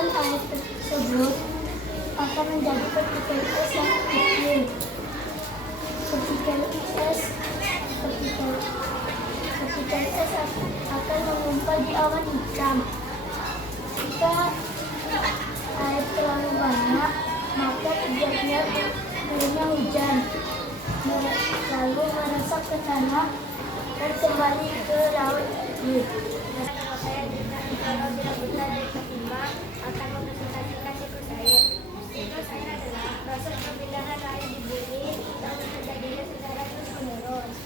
Kelembapan air tersebut akan menjadi partikel es yang kecil. Partikel es akan mengumpul di awan hitam. Jika air terlalu banyak, maka terjadinya turunnya hujan, lalu meresap ke tanah dan kembali ke laut. Kalau tidak benar dari ketimbang akan mempresentasikan siklus air. Siklus air adalah proses perpindahan air di bumi yang terjadinya secara terus-menerus.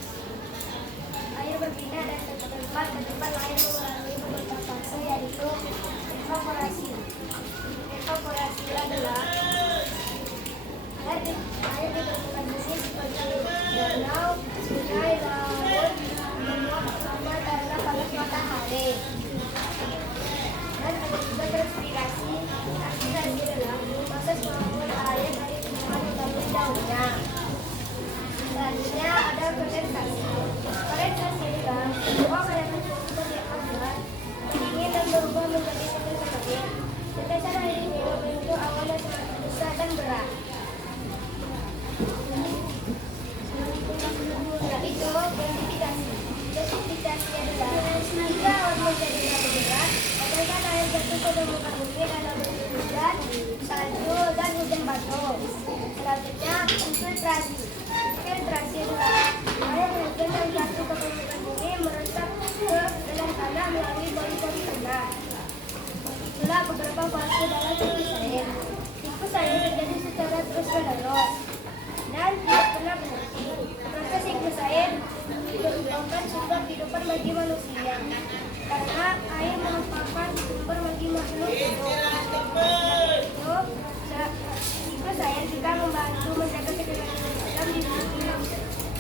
Air berpindah dari satu tempat ke tempat lain melalui beberapa fase, yaitu evaporasi. Evaporasi adalah air di permukaan bumi seperti danau, sungai, laut menguap lama karena panas matahari. Dan ada juga transpirasi. Transpirasi adalah proses mengumpul air dari permukaan melalui daunnya. Selanjutnya ada kondensasi. Kondensasi adalah uap air terkumpul di atas, mendingin dan berubah menjadi tetesan air. Tetesan air ini membentuk awan yang semakin besar dan berat. Yaitu presipitasasi. Presipitasasi adalah jika awan menjadi terlalu berat, otomatis air jatuh ke permukaan bumi karena bentuk hujan, salju, dan hujan batu. Selanjutnya infiltrasi. Infiltrasi adalah air hujan yang jatuh ke permukaan bumi meresap ke dalam tanah melalui bodi-bodi tanah. Itulah beberapa fase dalam siklus air. Siklus air terjadi secara terus-menerus dan tidak pernah berhenti. Proses siklus air merupakan sumber kehidupan bagi manusia karena air merupakan sumber bagi makhluk hidup. Siklus air juga membantu menjaga ketersediaan alam di bumi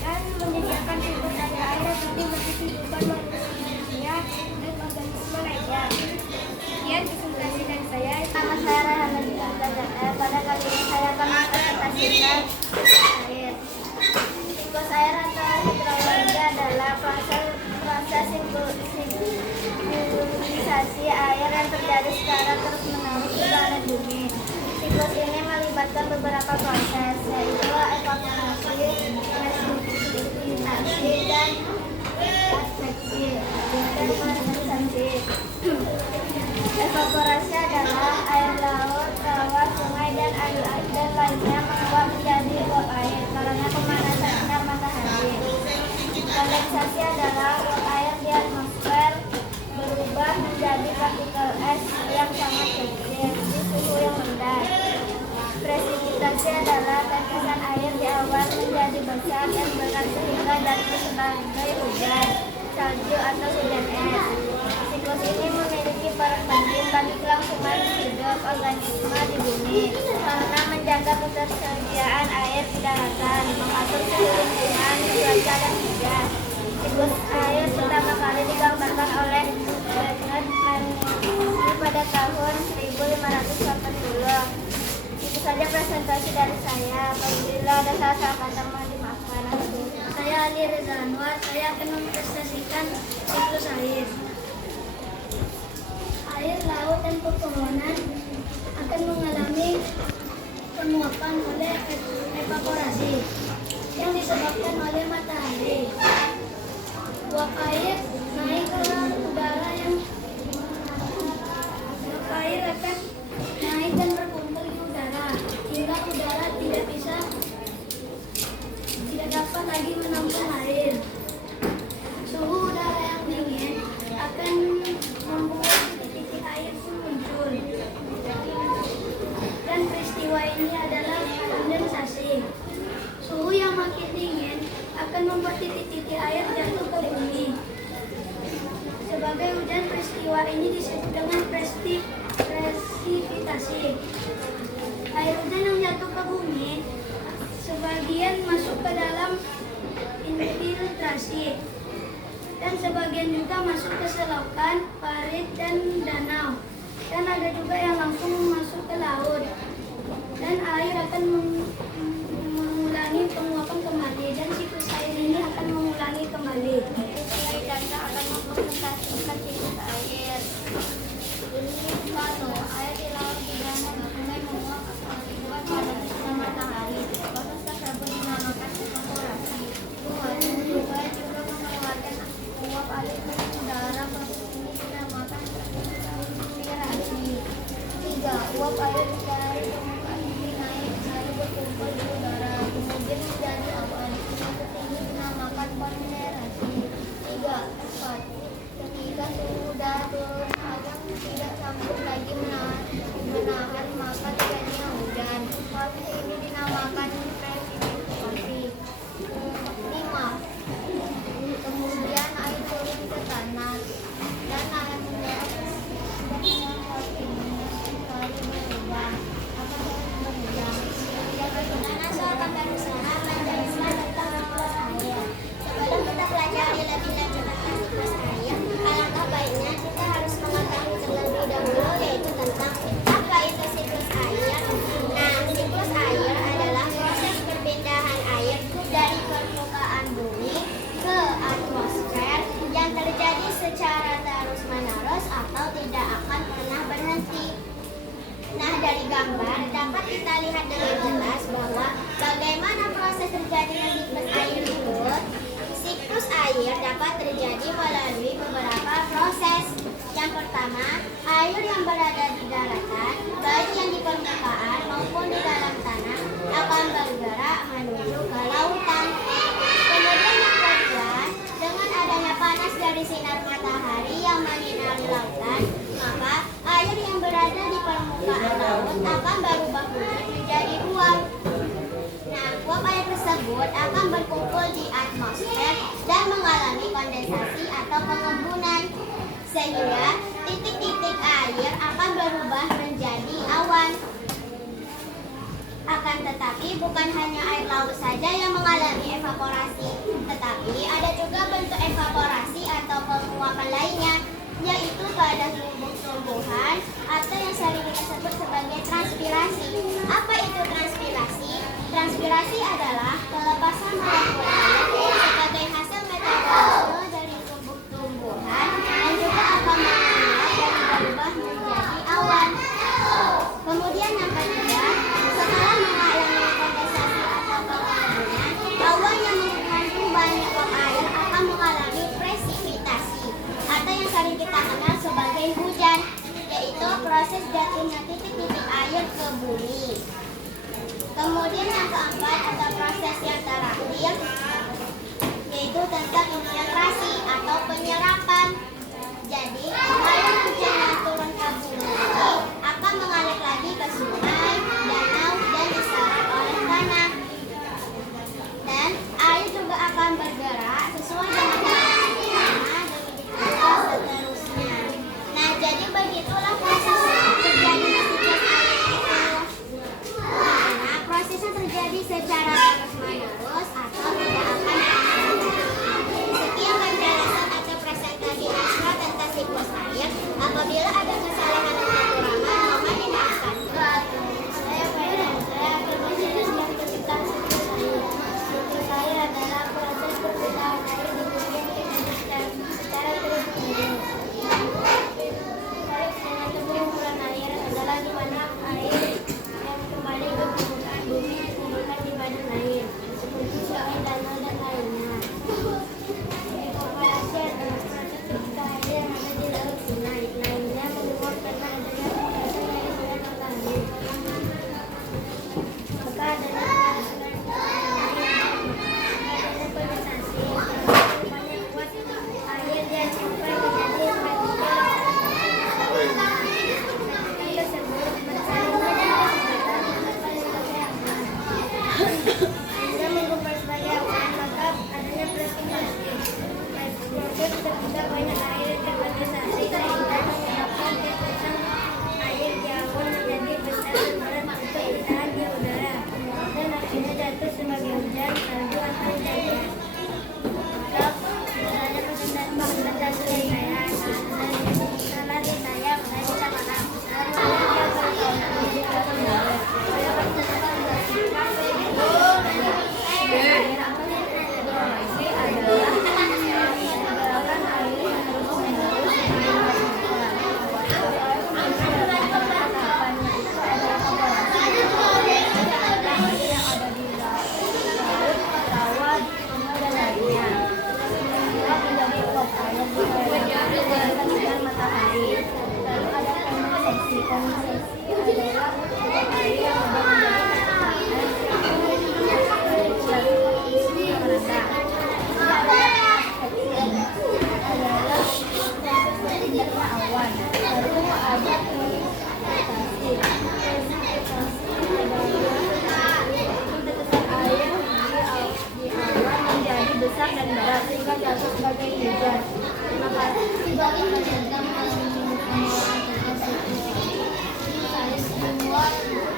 dan menyediakan sumber daya air yang penting bagi kehidupan manusia dan organisme lainnya. Sekian presentasi dari saya. Nama saya Rehana Dinata. Pada kali ini saya akan mempresentasikan air. Siklus air atau hidrologi adalah proses sinkronisasi air yang terjadi secara terus-menerus di planet bumi. Siklus ini melibatkan beberapa proses, yaitu evaporasi, presipitasasi, dan adveksi. Evaporasi adalah air laut, rawa, sungai, dan lainnya menguap menjadi uap air karena pemanasan sinar matahari. Kondensasi adalah uap air di atmosfer berubah menjadi partikel es yang sangat kecil di suhu yang rendah. Presipitasi adalah tetesan air di awan menjadi besar dan berat sehingga jatuh sebagai hujan, salju, atau hujan es. Siklus ini memiliki peran penting bagi kelangsungan hidup organisme di bumi karena menjaga ketersediaan air di daratan, mengatur suhu lingkungan, cuaca, dan hujan. Siklus air pertama kali digambarkan oleh Bernard Menning pada tahun 1580. Itu saja presentasi dari saya. Apabila ada salah-salah kata mohon dimaafkan. Saya Ali Reza Anwar. Saya akan mempresentasikan siklus air. Air, laut, dan pepohonan akan mengalami penguapan oleh evaporasi yang disebabkan oleh matahari. Uap air naik ke udara uap air akan naik dan berkumpul di udara hingga udara tidak dapat lagi menampung air. Suhu udara yang dingin akan membuat titik air pun muncul. Dan peristiwa ini adalah kondensasi. Suhu yang makin dingin akan membuat titik-titik air jatuh ke bumi. Sebagai hujan, peristiwa ini disebut dengan presipitasi. Air hujan yang jatuh ke bumi sebagian masuk ke dalam infiltrasi dan sebagian juga masuk ke selokan, parit, dan danau. Dan ada juga yang langsung masuk ke laut. Dan air akan mengulangi penguapan kembali dan siklus air ini akan mengulangi kembali. Saya Danda akan mempresentasikan siklus air. Ini air di laut uap air dari permukaan bumi naik lalu berkumpul di udara, kemudian menjadi awan. Yang setinggi dinamakan kondensi. 3. Efat. Ketika suhu udara turun awan tidak sanggup lagi menahan maka terjadinya hujan. Proses ini dinamakan presipitasasi. 5. Kemudian air turun ke tanah dan air mendarat bagaimana soal tata usaha menjelaskan tentang siklus air. Sebelum kita pelajari lebih lanjut tentang siklus air, alangkah baiknya kita harus mengetahui terlebih dahulu yaitu tentang apa itu siklus air. Nah, siklus air adalah proses perpindahan air dari permukaan bumi ke atmosfer yang terjadi secara terus-menerus atau tidak akan pernah berhenti. Nah, dari gambar dapat kita lihat dengan jelas bahwa bagaimana proses terjadinya siklus air itu. Siklus air dapat terjadi melalui beberapa proses. Yang pertama, air yang berada di daratan, baik yang di permukaan maupun di dalam tanah, akan bergerak menuju ke lautan. Kemudian yang kedua, dengan adanya panas dari sinar matahari yang menyinari lautan, maka air yang berada di permukaan laut akan berubah wujud menjadi uap. Nah, uap air tersebut akan berkumpul di atmosfer dan mengalami kondensasi atau pengembunan, sehingga titik-titik air akan berubah menjadi awan. Akan tetapi bukan hanya air laut saja yang mengalami evaporasi, tetapi ada juga bentuk evaporasi atau penguapan lainnya, yaitu pada tumbuh-tumbuhan atau yang sering kita sebut sebagai transpirasi. Apa itu transpirasi? Transpirasi adalah pelepasan molekul air sebagai hasil metabolisme dari tumbuh-tumbuhan dan juga akan menguap dan berubah menjadi awan. Kemudian yang ketiga, setelah mengalami kondensasi atau pengembunan, awan yang mengandung banyak uap air akan mengalami presipitasi atau yang sering kita kenal sebagai hujan, yaitu proses jatuhnya titik-titik air ke bumi. Kemudian yang keempat atau proses yang terakhir yaitu tentang infiltrasi atau penyerapan. Jadi air hujan yang turun ke bumi ini akan mengalir lagi ke sungai, danau, dan diserap oleh tanah. Dan air juga akan bergerak sesuai dengan tanah, demikian seterusnya. Nah, jadi begitulah proses terjadinya siklus air itu. Nah, prosesnya terjadi secara terus-menerus atau tidak akan pernah berhenti. Sekian penjelasan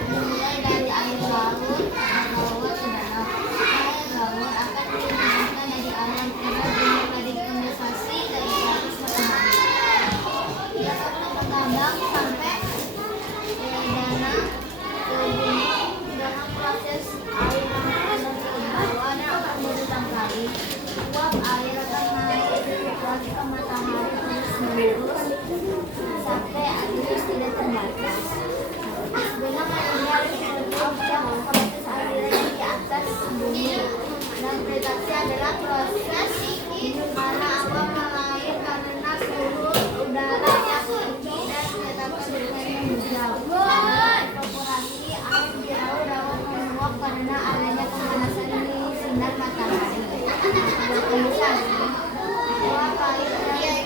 dimulai dari air laut membawa ke danau. Air laut akan dihembuskan dari awan panas dari kondensasi dari atas matahari. Ia akan berkembang sampai ke danau ke gunung. Dalam proses air panas ke bawah dan akan berulang kali. Uap air akan naik lagi ke matahari terus menerus sampai akhirnya tidak terbatas. Gunung meninggal objek proses aliran di atas bumi, dan gravitasi adalah proses di mana awan mengalir karena suhu udara yang tinggi dan menyebabkan dengan menjauh. Evaporasi air di laut dapat menguap karena adanya pemanasan di sinar matahari. Penulisan uap air yang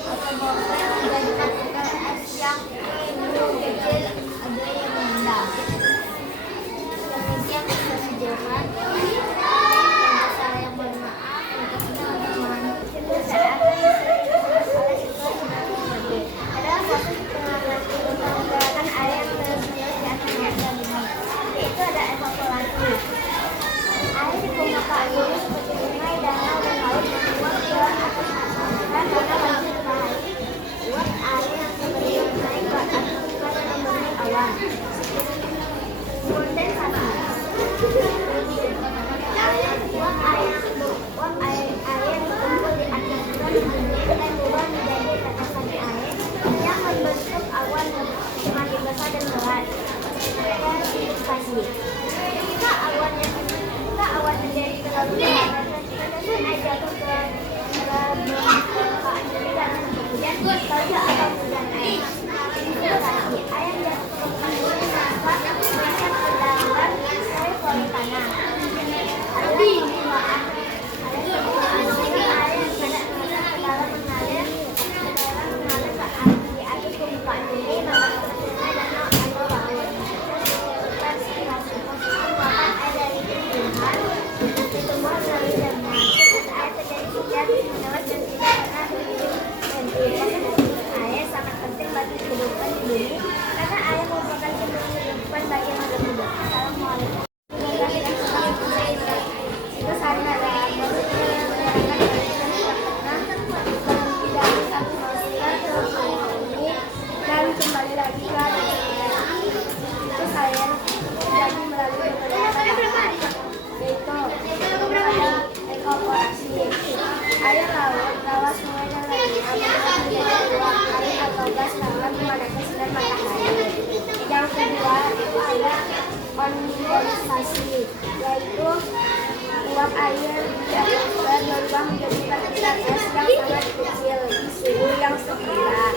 terbawa menjadi partikel es yang kecil ada yang mengendap. Demikian sejarah. Saya yang mohon maaf untuk teman-teman. Adalah proses pengamatan air yang terus di atas bumi, yaitu ada evaporasi. Air di permukaan bumi seperti sungai, danau, dan laut menguap ke atas dan karena lanjut matahari. Uap air yang kemudian naik ke atas dan membentuk awan. Kondensasi. Uap air berkumpul di atas bumi dan berubah menjadi tetesan air yang membentuk awan semakin besar dan berat. Presipitasasi. Ketika awan menjadi kelabuhan, tetesan air jatuh ke permukaan bumi dan kemudian salju atau hujan air. Infiltrasi. Air jatuh ke permukaan bumi maka menyesat ke dalam dari pori tanah. Adalah pembukaan. Air yang tidak menyesat ke dalam mengalir di atas permukaan bumi maka sungai, danau, atau laut. Perspirasi. Penguapan air dari tumbuhan melalui daunnya. Siklus air terjadi secara menerus dan tidak pernah berhenti. Air sangat penting bagi kehidupan di bumi karena air merupakan sumber kehidupan bagi makhluk hidup. Assalamualaikum. Itu sana dalam dan kembali lagi ke itu saya terjadi melalui beberapa yaitu ada evaporasi. Air laut, rawa, sungai, dan lainnya menjadi uap air atau gas karena memanaskan sinar matahari. Yang kedua itu ada kondensasi, yaitu uap air di atmosfer berubah menjadi partikel es yang sangat kecil di suhu yang rendah.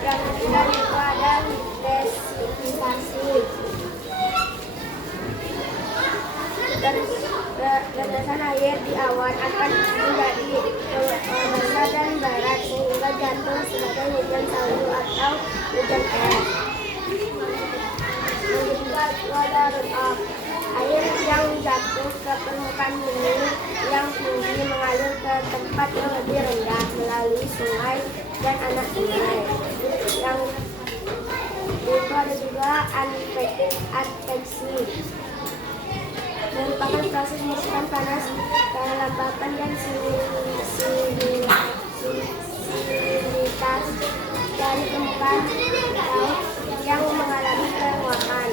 Yang ketiga itu ada desifasi. Ledasan air di awan akan menjadi besar dan berat sehingga jatuh sebagai hujan salju atau hujan es. Membuat wadah air yang jatuh ke permukaan bumi yang tinggi mengalir ke tempat yang lebih rendah melalui sungai dan anak sungai. Yang itu ada juga adveksi, merupakan proses menyebabkan panas, kelembapan, dan salinitas dari permukaan laut yang mengalami penguapan.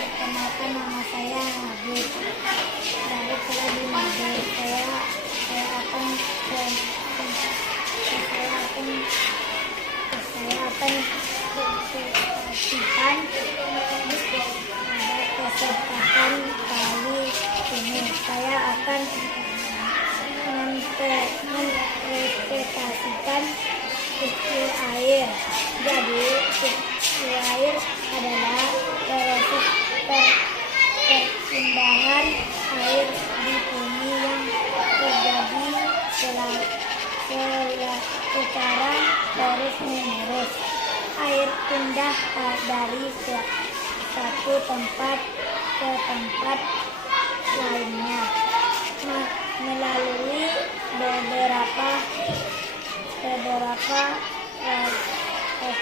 Perkenalkan, nama saya Habib. Dari Pulau Binado. Saya akan presentasikan pada kesempatan kali ini. Saya akan mempresentasikan siklus air. Jadi siklus air adalah proses perpindahan air di bumi yang terjadi secara terus-menerus. Air pindah dari satu tempat ke tempat lainnya melalui beberapa proses,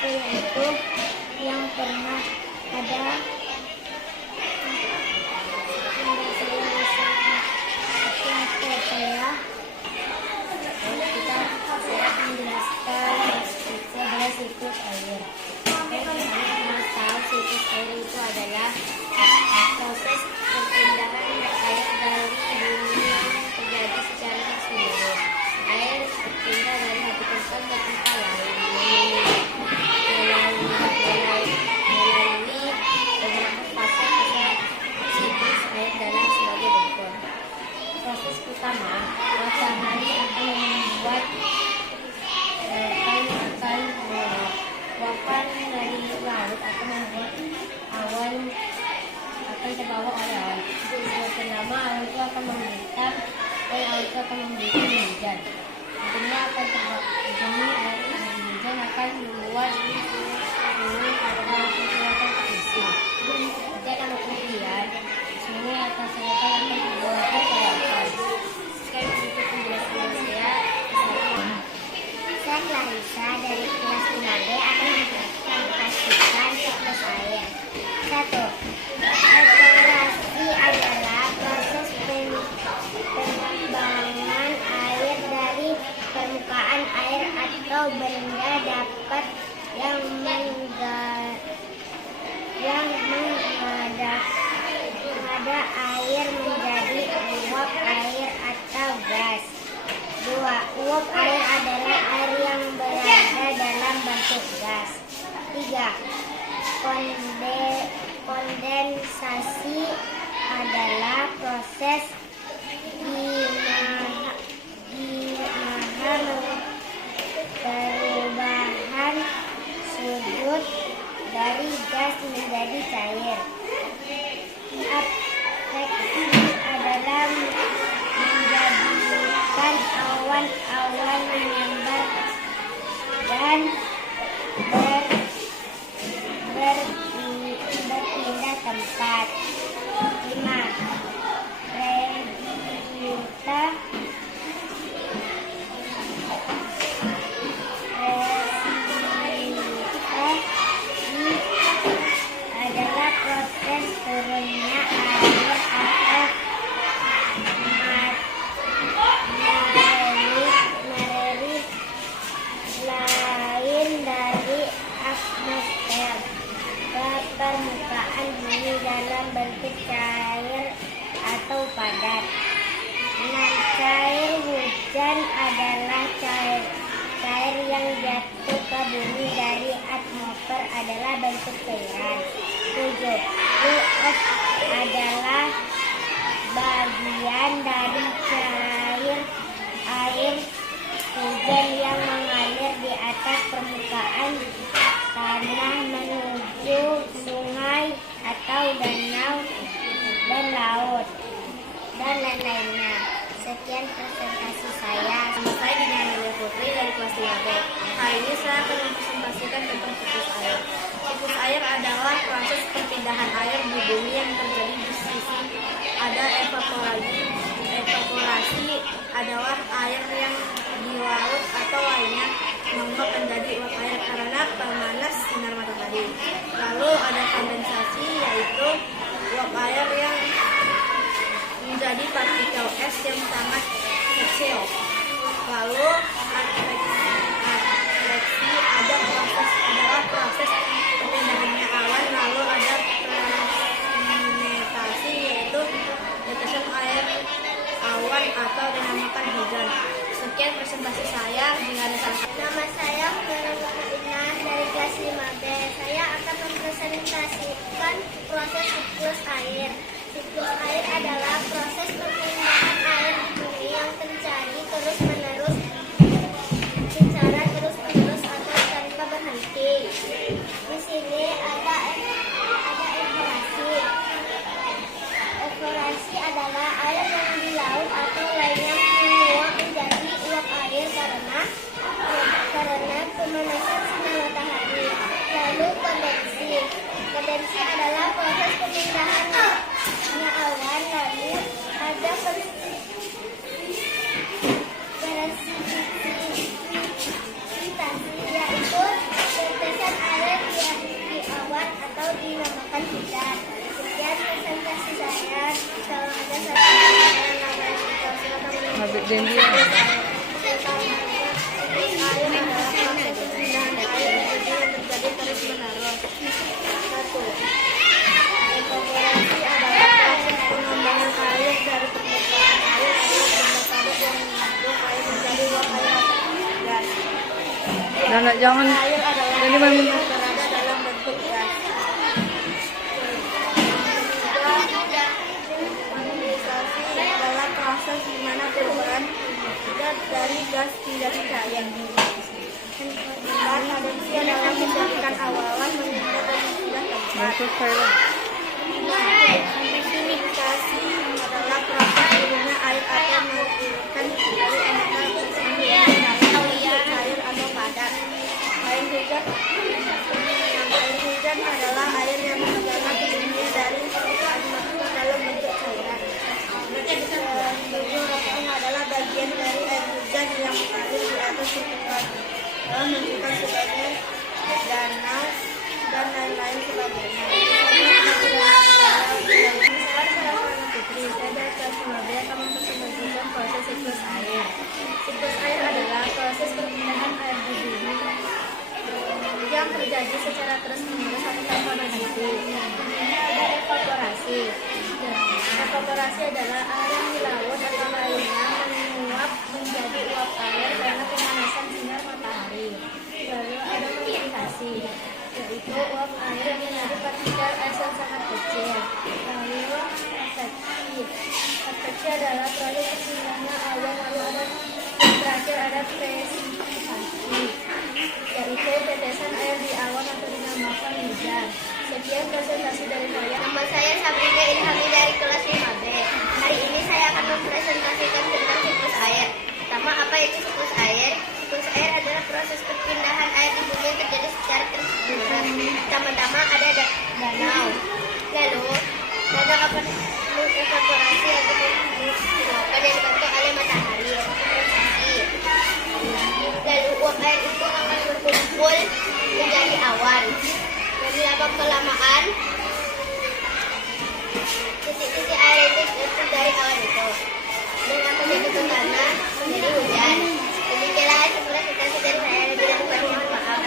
yaitu yang pernah ada. Saya menjelaskan siklus air. Siklus air itu adalah proses perpindahan air dari bumi yang terjadi secara terus-menerus. Air berpindah dari satu tempat ke tempat lain melalui beberapa fase siklus air dalam sebagai berikut. Proses pertama, matahari akan membuat uapan dari laut akan membuat awan akan terbawa oleh awan. Semakin lama awan itu akan membentang dan awan itu akan memberikan hujan. Akhirnya akan terjadi air hujan akan meluap di bumi atau akan terisi. Dan kemudian semuanya akan akan dibuatkan ke awan. Sekarang itu penjelasan saya. Saya Clarissa dari kelas 5B akan mempresentasikan siklus air. 1. Evaporasi adalah proses pengembangan air dari permukaan air atau benda dapat yang mengada air menjadi uap air atau gas. 2. Uap air adalah air yang berada dalam bentuk gas. 3. Kondensasi adalah proses di mana perubahan sudut dari gas menjadi cair. 4. Konveksi adalah menjadikan awan-awan menyambar dan berpindah tempat. 5. Adalah proses turunnya air atau materi lain dari atmosfer ke permukaan bumi dalam bentuk cair atau padat. 6. Cair hujan adalah cair yang jatuh ke bumi dari atmosfer adalah bentuk cairan. 7. Uap adalah dan lain-lainnya. Sekian presentasi saya. Nama saya Dina Nadia Putri dari kelas 5B. Hari ini saya akan mempresentasikan tentang siklus air. Siklus air adalah proses perpindahan air di bumi yang terjadi di sisi ada evaporasi. Evaporasi adalah air yang di laut atau lainnya menguap menjadi uap air karena pemanas sinar matahari. Lalu ada kondensasi, yaitu uap air yang menjadi partikel es yang sangat kecil. Lalu adveksi adalah proses perpindahannya awan. Lalu ada presipitation, yaitu tetesan air awan atau dinamakan hujan. Sekian presentasi saya. Jika ada salah. Nama saya Ina dari kelas 5B. Saya akan mempresentasikan proses siklus air. Siklus air adalah proses perpindahan air di bumi yang terjadi terus-menerus secara terus-menerus atau tanpa berhenti. Di sini ada evaporasi. Evaporasi adalah air yang di laut atau lainnya menguap menjadi uap air karena pemanasan sinar matahari. Lalu kondensi. Kondensi adalah proses pemindahan awan. Lalu ada presipitasi, yaitu tetesan air di awan atau dinamakan hujan. Sekian presentasi saya. Kalau ada jangan jadi main dalam bentuk gas. Kondensasi adalah proses di mana perubahan dari gas menjadi cair. Dan kondensi adalah menjadikan awan meningkat dan sudah tempat. Presipitation adalah proses turunnya air atau menurunkan dari endapan cair atau padat. Air hujan adalah air yang menjalar ke bumi dari atmosfer dalam bentuk cairan. Bumi adalah bagian dari air hujan yang mengalir di atas permukaan menunjukkan sebagai danau dan lain-lain sebagainya. Saya dari kelas 5B akan mempresentasikan proses siklus air. Siklus air adalah proses perpindahan air di bumi yang terjadi secara terus-menerus atau tanpa berhenti. Ini ada evaporasi. Evaporasi adalah air yang di laut atau lainnya menguap menjadi uap air karena pemanasan sinar matahari. Lalu ada kondensasi, yaitu uap air yang menjadi partikel es yang sangat kecil. Lalu adveksi adalah proses perpindahannya awan. Lalu ada terakhir ada presipitasi, yaitu tetesan air di awan atau dinamakan hujan. Sekian presentasi dari saya. Nama saya Sabrina Ilhami dari kelas 5B. Hari ini saya akan mempresentasikan tentang siklus air. Pertama, apa itu siklus air? Siklus air adalah proses perpindahan air di bumi yang terjadi secara terus-menerus. Pertama-tama ada danau. Lalu danau akan mengevaporasi atau menguapkan yang dibentuk oleh matahari. Lalu uap air itu akan berkumpul menjadi awan. Dan lama kelamaan titik-titik air itu jatuh dari awan itu dan akan jatuh ke tanah menjadi hujan. Demikianlah presentasi dari saya. Bila kurang mohon maaf.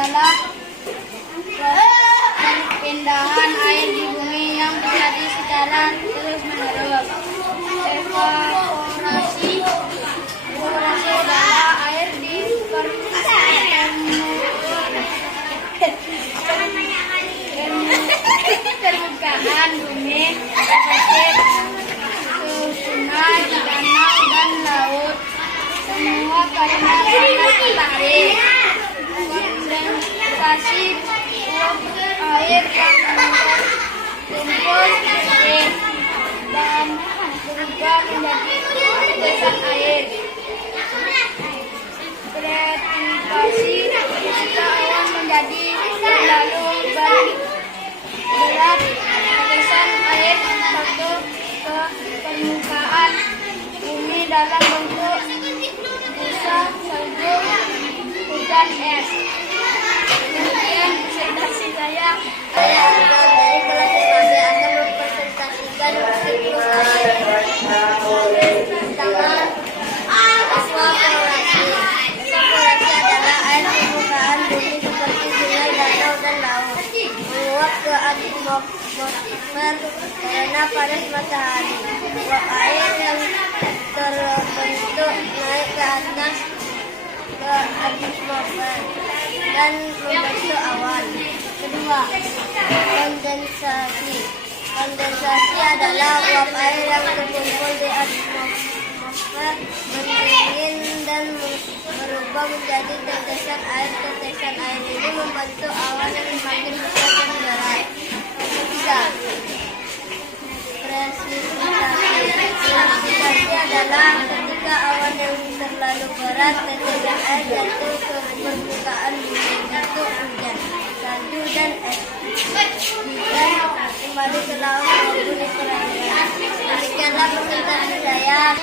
adalah perpindahan air di bumi yang terjadi secara terus-menerus. Evaporasi adalah air di permukaan bumi seperti sungai, danau, dan laut. Semua karena panas matahari. Kondensasi uap air yang mengumpul kering dan berubah menjadi tetesan air. Precipitation ketika awan menjadi terlalu berat, tetesan air jatuh ke permukaan bumi dalam bentuk busa, salju, hujan es. Kemudian presentasi saya dari kelas 5B akan mempresentasikan siklus air. Pertama, evaporasi. Evaporasi adalah air permukaan bumi seperti sungai, danau, dan laut menguap ke atmosfer karena panas matahari. Uap air yang terbentuk naik ke atas ke atmosfer dan membentuk awan. Kedua, kondensasi. Kondensasi adalah uap air yang terkumpul di atmosfer mendingin dan berubah menjadi tetesan air. Tetesan air ini membentuk awan yang semakin besar dan berat. Ketiga, presipitasi adalah ketika awan yang terlalu berat tetesan air jatuh ke permukaan bumi untuk hujan, salju, dan es. Dan kembali ke laut maupun di perairan. Demikianlah presentasi saya.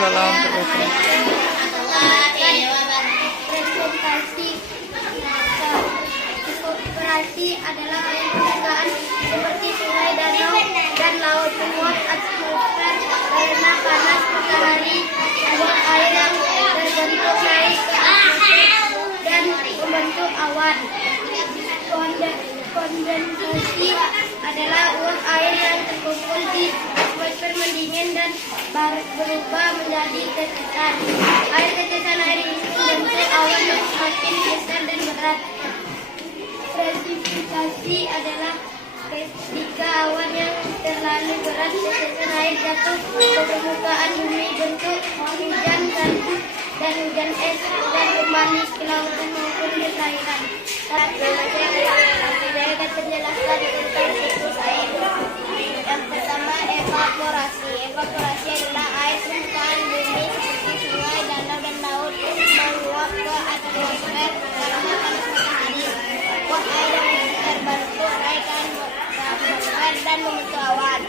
Waalaikumsalam. Presentasi operasi adalah air permukaan seperti sungai, danau, dan laut menguap atmosfer karena panas matahari. Uap air yang terbentuk naik ke atmosfer dan membentuk awan. Kondensasi adalah uap air yang terkumpul di atmosfer mendingin dan berubah menjadi tetesan. Tetesan air ini membentuk awan yang semakin besar dan berat. Presipitasi adalah ketika awan yang terlalu berat tetesan air jatuh ke permukaan bumi, bentuk hujan salju dan hujan es, dan kembali ke lautan maupun ke perairan. Saya akan menjelaskan tentang siklus air. Yang pertama, evaporasi. Evaporasi adalah air permukaan bumi seperti sungai, danau, dan laut menguap ke atmosfer karena panas matahari. Uap air yang terbentuk naik ke atmosfer dan membentuk awan.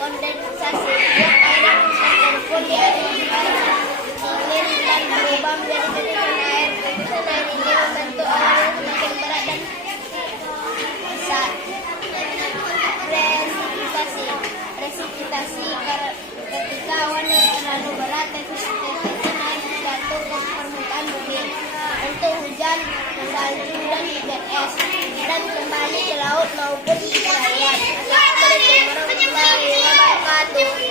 Kondensasi. Uap air yang terkumpul di atmosfer dingin dan berubah menjadi tetesan air. Tetesan air ini membentuk awan yang semakin berat dan besar. Presipitasi ketika awan yang terlalu berat tetesan air jatuh ke permukaan bumi, bentuk hujan salju dan hujan es, dan kembali ke laut maupun ke perairan. Assalamualaikum warahmatullahi wabarakatuh.